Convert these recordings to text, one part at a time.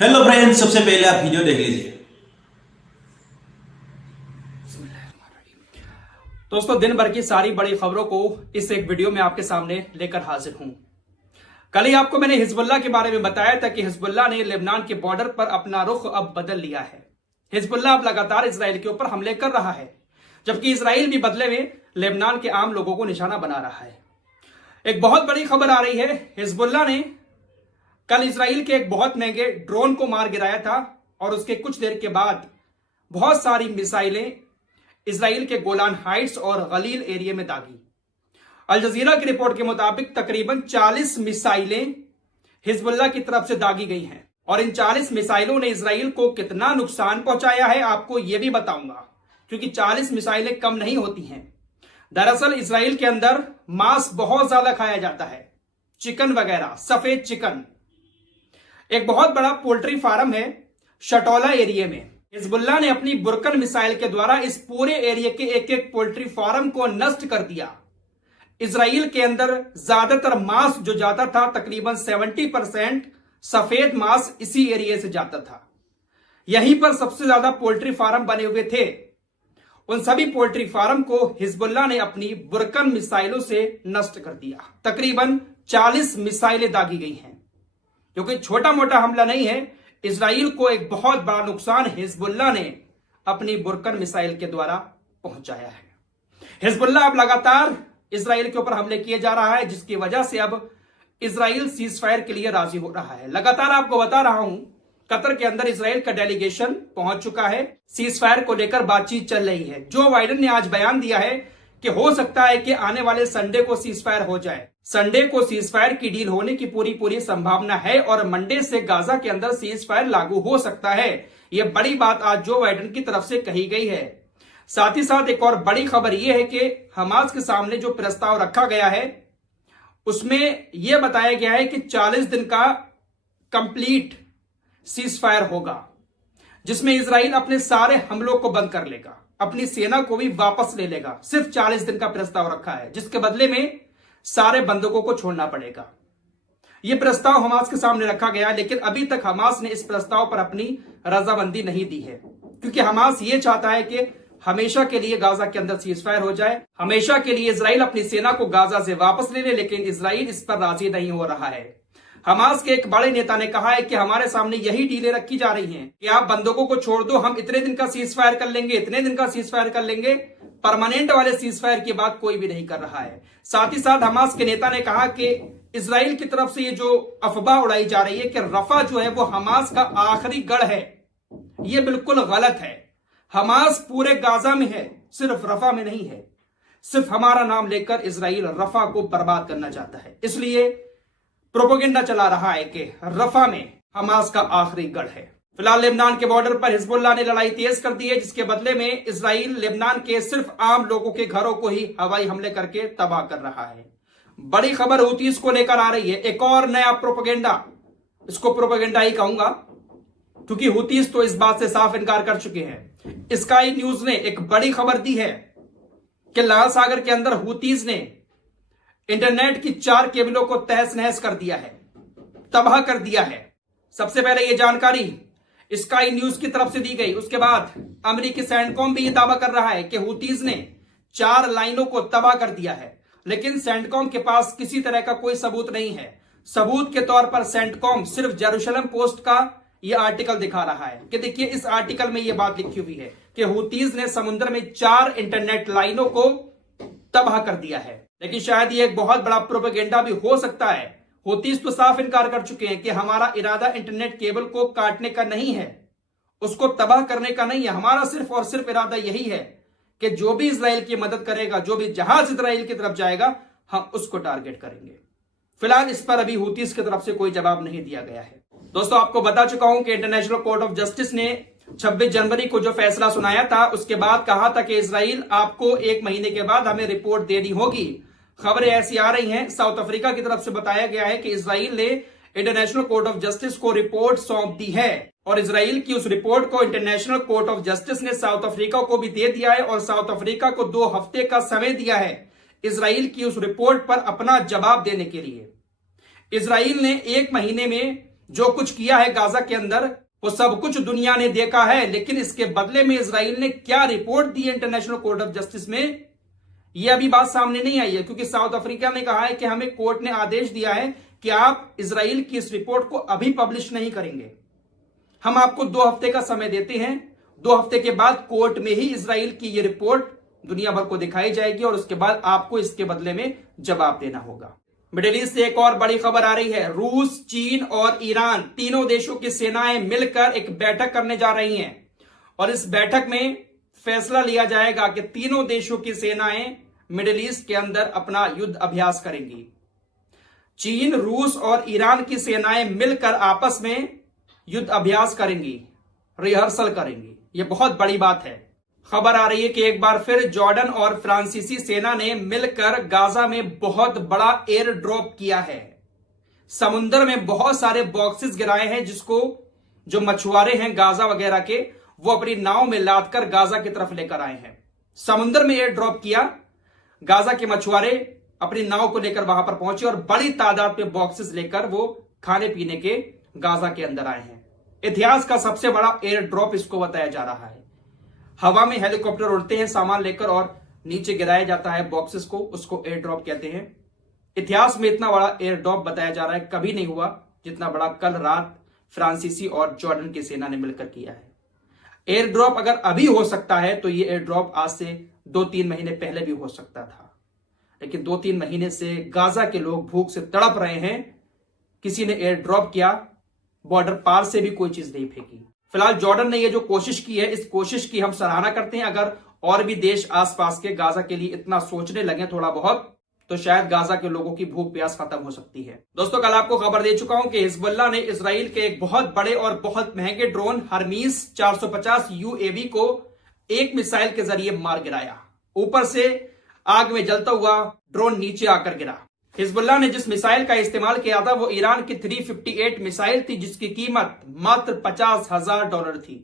Hello friends, सबसे पहले आप वीडियो देख लीजिए। दोस्तों, दिन भर की सारी बड़ी खबरों को इस एक वीडियो में आपके सामने लेकर हाजिर हूं। कल ही आपको मैंने हिजबुल्लाह के बारे में बताया था कि हिजबुल्लाह ने लेबनान के बॉर्डर पर अपना रुख अब बदल लिया है। हिजबुल्लाह अब लगातार इजराइल के ऊपर हमले कर रहा है, जबकि इजराइल भी बदले में लेबनान के आम लोगों को निशाना बना रहा है। एक बहुत बड़ी खबर आ रही है। हिजबुल्लाह ने कल इजराइल के एक बहुत महंगे ड्रोन को मार गिराया था और उसके कुछ देर के बाद बहुत सारी मिसाइलें इजराइल के गोलान हाइट्स और गलील एरिया में दागी। अल जजीरा की रिपोर्ट के मुताबिक तकरीबन 40 मिसाइलें हिजबुल्लाह की तरफ से दागी गई हैं और इन 40 मिसाइलों ने इजराइल को कितना नुकसान पहुंचाया है आपको यह भी बताऊंगा, क्योंकि 40 मिसाइलें कम नहीं होती हैं। दरअसल इजराइल के अंदर मांस बहुत ज्यादा खाया जाता है, चिकन वगैरह, सफेद चिकन। एक बहुत बड़ा पोल्ट्री फार्म है शटोला एरिया में। हिजबुल्लाह ने अपनी बुरकन मिसाइल के द्वारा इस पूरे एरिया के एक एक पोल्ट्री फार्म को नष्ट कर दिया। इजराइल के अंदर ज्यादातर मांस जो जाता था, तकरीबन 70% सफेद मांस इसी एरिया से जाता था। यहीं पर सबसे ज्यादा पोल्ट्री फार्म बने हुए थे। उन सभी पोल्ट्री फार्म को हिजबुल्लाह ने अपनी बुरकन मिसाइलों से नष्ट कर दिया। तकरीबन 40 मिसाइलें दागी गई हैं, जो कि छोटा मोटा हमला नहीं है। इजराइल को एक बहुत बड़ा नुकसान हिजबुल्लाह ने अपनी बुरकन मिसाइल के द्वारा पहुंचाया है। हिजबुल्लाह अब लगातार इजराइल के ऊपर हमले किए जा रहा है, जिसकी वजह से अब इजराइल सीज फायर के लिए राजी हो रहा है। लगातार आपको बता रहा हूं, कतर के अंदर इजराइल का डेलीगेशन पहुंच चुका है। सीज फायर को लेकर बातचीत चल रही है। जो बाइडेन ने आज बयान दिया है कि हो सकता है कि आने वाले संडे को सीज फायर हो जाए। संडे को सीज फायर की डील होने की पूरी संभावना है और मंडे से गाजा के अंदर सीज फायर लागू हो सकता है। यह बड़ी बात आज जो बाइडेन की तरफ से कही गई है। साथ ही साथ एक और बड़ी खबर यह है कि हमास के सामने जो प्रस्ताव रखा गया है, उसमें यह बताया गया है कि 40 दिन का कंप्लीट सीज फायर होगा, जिसमें इजराइल अपने सारे हमलों को बंद कर लेगा, अपनी सेना को भी वापस ले लेगा। सिर्फ 40 दिन का प्रस्ताव रखा है, जिसके बदले में सारे बंधकों को छोड़ना पड़ेगा। यह प्रस्ताव हमास के सामने रखा गया, लेकिन अभी तक हमास ने इस प्रस्ताव पर अपनी रजामंदी नहीं दी है, क्योंकि हमास यह चाहता है कि हमेशा के लिए गाजा के अंदर सीज फायर हो जाए, हमेशा के लिए इजराइल अपनी सेना को गाजा से वापस ले ले, लेकिन इजराइल इस पर राजी नहीं हो रहा है। हमास के एक बड़े नेता ने कहा है कि हमारे सामने यही डीलें रखी जा रही हैं कि आप बंदूकों को छोड़ दो, हम इतने दिन का सीज फायर कर लेंगे, इतने दिन का सीज फायर कर लेंगे। परमानेंट वाले सीज फायर की बात कोई भी नहीं कर रहा है। साथ ही साथ हमास के नेता ने कहा कि इजराइल की तरफ से ये जो अफवाह उड़ाई जा रही है कि रफा जो है वो हमास का आखिरी गढ़ है, ये बिल्कुल गलत है। हमास पूरे गाजा में है, सिर्फ रफा में नहीं है। सिर्फ हमारा नाम लेकर इजराइल रफा को बर्बाद करना चाहता है, इसलिए प्रोपेगेंडा चला रहा है कि रफा में हमास का आखिरी गढ़ है। फिलहाल लेबनान के बॉर्डर पर हिजबुल्लाह ने लड़ाई तेज कर दी है, जिसके बदले में इजराइल लेबनान के सिर्फ आम लोगों के घरों को ही हवाई हमले करके तबाह कर रहा है। बड़ी खबर हूतीस को लेकर आ रही है, एक और नया प्रोपेगेंडा। इसको प्रोपेगेंडा ही कहूंगा, क्योंकि हूतीस तो इस बात से साफ इनकार कर चुके हैं। स्काई न्यूज ने एक बड़ी खबर दी है कि लाल सागर के अंदर हूतीस ने इंटरनेट की 4 केबलों को तहस नहस कर दिया है, तबाह कर दिया है। सबसे पहले यह जानकारी स्काई न्यूज की तरफ से दी गई। उसके बाद अमेरिकी सैंडकॉम भी यह दावा कर रहा है कि हूतीस ने 4 लाइनों को तबाह कर दिया है, लेकिन सैंडकॉम के पास किसी तरह का कोई सबूत नहीं है। सबूत के तौर पर सैंडकॉम सिर्फ जेरूशलम पोस्ट का यह आर्टिकल दिखा रहा है कि देखिए, इस आर्टिकल में यह बात लिखी हुई है कि हूतीस ने समुद्र में 4 इंटरनेट लाइनों को तबाह कर दिया है। लेकिन शायद यह एक बहुत बड़ा प्रोपेगेंडा भी हो सकता है। हूतीस तो साफ इनकार कर चुके हैं कि हमारा इरादा इंटरनेट केबल को काटने का नहीं है, उसको तबाह करने का नहीं है। हमारा सिर्फ और सिर्फ इरादा यही है कि जो भी इजराइल की मदद करेगा, जो भी जहाज इजराइल की तरफ जाएगा, हम उसको टारगेट करेंगे। फिलहाल इस पर अभी हूतीस की तरफ से कोई जवाब नहीं दिया गया है। दोस्तों, आपको बता चुका हूं कि इंटरनेशनल कोर्ट ऑफ जस्टिस ने 26 जनवरी को जो फैसला सुनाया था, उसके बाद कहा था कि इजराइल आपको 1 महीने के बाद हमें रिपोर्ट देनी होगी। खबरें ऐसी आ रही हैं, साउथ अफ्रीका की तरफ से बताया गया है कि इजराइल ने इंटरनेशनल कोर्ट ऑफ जस्टिस को रिपोर्ट सौंप दी है और इजराइल की उस रिपोर्ट को इंटरनेशनल कोर्ट ऑफ जस्टिस ने साउथ अफ्रीका को भी दे दिया है और साउथ अफ्रीका को 2 हफ्ते का समय दिया है इजराइल की उस रिपोर्ट पर अपना जवाब देने के लिए। इजराइल ने 1 महीने में जो कुछ किया है गाजा के अंदर वो सब कुछ दुनिया ने देखा है, लेकिन इसके बदले में इजराइल ने क्या रिपोर्ट दी है इंटरनेशनल कोर्ट ऑफ जस्टिस में, यह अभी बात सामने नहीं आई है। क्योंकि साउथ अफ्रीका ने कहा है कि हमें कोर्ट ने आदेश दिया है कि आप इजराइल की इस रिपोर्ट को अभी पब्लिश नहीं करेंगे, हम आपको 2 हफ्ते का समय देते हैं। 2 हफ्ते के बाद कोर्ट में ही इजराइल की यह रिपोर्ट दुनिया भर को दिखाई जाएगी और उसके बाद आपको इसके बदले में जवाब देना होगा। मिडिल ईस्ट से एक और बड़ी खबर आ रही है। रूस, चीन और ईरान तीनों देशों की सेनाएं मिलकर एक बैठक करने जा रही हैं और इस बैठक में फैसला लिया जाएगा कि तीनों देशों की सेनाएं मिडिल ईस्ट के अंदर अपना युद्ध अभ्यास करेंगी। चीन, रूस और ईरान की सेनाएं मिलकर आपस में युद्ध अभ्यास करेंगी, रिहर्सल करेंगी। यह बहुत बड़ी बात है। खबर आ रही है कि एक बार फिर जॉर्डन और फ्रांसीसी सेना ने मिलकर गाजा में बहुत बड़ा एयर ड्रॉप किया है। समुद्र में बहुत सारे बॉक्सेस गिराए हैं जिसको जो मछुआरे हैं गाजा वगैरह के, वो अपनी नाव में लाद कर गाजा की तरफ लेकर आए हैं। समुद्र में एयर ड्रॉप किया, गाजा के मछुआरे अपनी नाव को लेकर वहां पर पहुंचे और बड़ी तादाद में बॉक्सेस लेकर वो खाने पीने के गाजा के अंदर आए हैं। इतिहास का सबसे बड़ा एयर ड्रॉप इसको बताया जा रहा है। हवा में हेलीकॉप्टर उड़ते हैं सामान लेकर और नीचे गिराया जाता है बॉक्सेस को, उसको एयर ड्रॉप कहते हैं। इतिहास में इतना बड़ा एयर ड्रॉप बताया जा रहा है, कभी नहीं हुआ जितना बड़ा कल रात फ्रांसीसी और जॉर्डन की सेना ने मिलकर किया है। एयर ड्रॉप अगर अभी हो सकता है तो ये एयर ड्रॉप आज से 2-3 महीने पहले भी हो सकता था, लेकिन 2-3 महीने से गाजा के लोग भूख से तड़प रहे हैं। किसी ने एयर ड्रॉप किया, बॉर्डर पार से भी कोई चीज नहीं फेंकी। फिलहाल जॉर्डन ने ये जो कोशिश की है, इस कोशिश की हम सराहना करते हैं। अगर और भी देश आसपास के गाजा के लिए इतना सोचने लगे थोड़ा बहुत, तो शायद गाजा के लोगों की भूख प्यास खत्म हो सकती है। दोस्तों, कल आपको खबर दे चुका हूं कि हिजबुल्लाह ने इजराइल के एक बहुत बड़े और बहुत महंगे ड्रोन हरमीस 450 UAV को एक मिसाइल के जरिए मार गिराया। ऊपर से आग में जलता हुआ ड्रोन नीचे आकर गिरा। हिजबुल्लाह ने जिस मिसाइल का इस्तेमाल किया था वो ईरान की 358 मिसाइल थी, जिसकी कीमत मात्र $50,000 थी।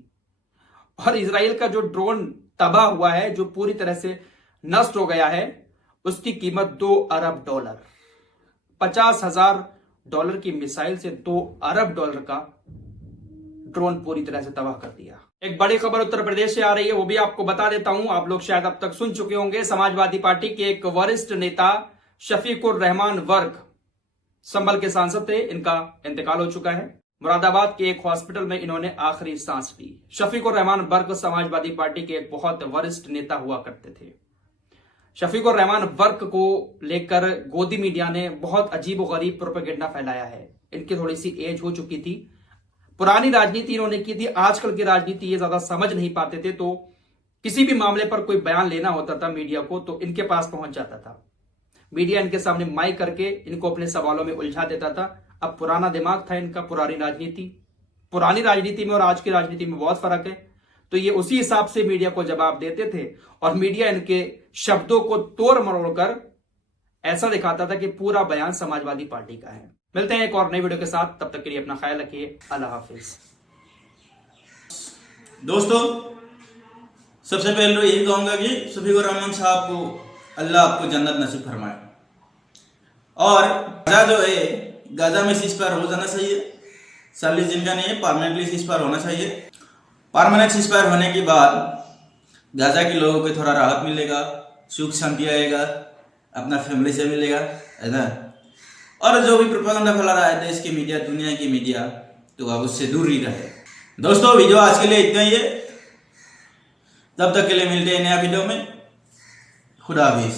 और इजराइल का जो ड्रोन तबाह हुआ है, जो पूरी तरह से नष्ट हो गया है, उसकी कीमत $2 अरब। $50,000 की मिसाइल से $2 अरब का ड्रोन पूरी तरह से तबाह कर दिया। एक बड़ी खबर उत्तर प्रदेश से आ रही है, वो भी आपको बता देता हूं। आप लोग शायद अब तक सुन चुके होंगे। समाजवादी पार्टी के एक वरिष्ठ नेता शफीकुर रहमान वर्क संभल के सांसद थे, इनका इंतकाल हो चुका है। मुरादाबाद के एक हॉस्पिटल में इन्होंने आखिरी सांस ली। शफीकुर रहमान वर्क समाजवादी पार्टी के एक बहुत वरिष्ठ नेता हुआ करते थे। शफीकुर रहमान वर्क को लेकर गोदी मीडिया ने बहुत अजीब और गरीब प्रोपेगेंडा फैलाया है। इनकी थोड़ी सी एज हो चुकी थी, पुरानी राजनीति इन्होंने की थी। आजकल की राजनीति ये ज्यादा समझ नहीं पाते थे, तो किसी भी मामले पर कोई बयान लेना होता था मीडिया को तो इनके पास पहुंच जाता था। मीडिया इनके सामने माइक करके इनको अपने सवालों में उलझा देता था। अब पुराना दिमाग था इनका, पुरानी राजनीति में और आज की राजनीति में बहुत फर्क है, तो ये उसी हिसाब से मीडिया को जवाब देते थे और मीडिया इनके शब्दों को तोड़ मरोड़ कर ऐसा दिखाता था कि पूरा बयान समाजवादी पार्टी का है। मिलते हैं एक और नई वीडियो के साथ, तब तक के लिए अपना ख्याल रखिए। अल्लाह हाफिज। दोस्तों, सबसे पहले तो यही कहूंगा कि शफीकुर रहमान साहब को अल्लाह आपको जन्नत नसीब फरमाए। और गाजा जो है, गाजा में सीज़फायर हो जाना चाहिए। 40 दिन का नहीं है, परमानेंटली सीज़फायर होना चाहिए। परमानेंट सीज़फायर होने के बाद गाजा के लोगों को थोड़ा राहत मिलेगा, सुख शांति आएगा, अपना फैमिली से मिलेगा, है ना। और जो भी प्रोपेगेंडा फैला रहा है देश की मीडिया, दुनिया की मीडिया, तो आप उससे दूर ही रहे। दोस्तों, वीडियो आज के लिए इतना ही है। तब तक के लिए मिलते हैं नया वीडियो में। खुदा हाफिज।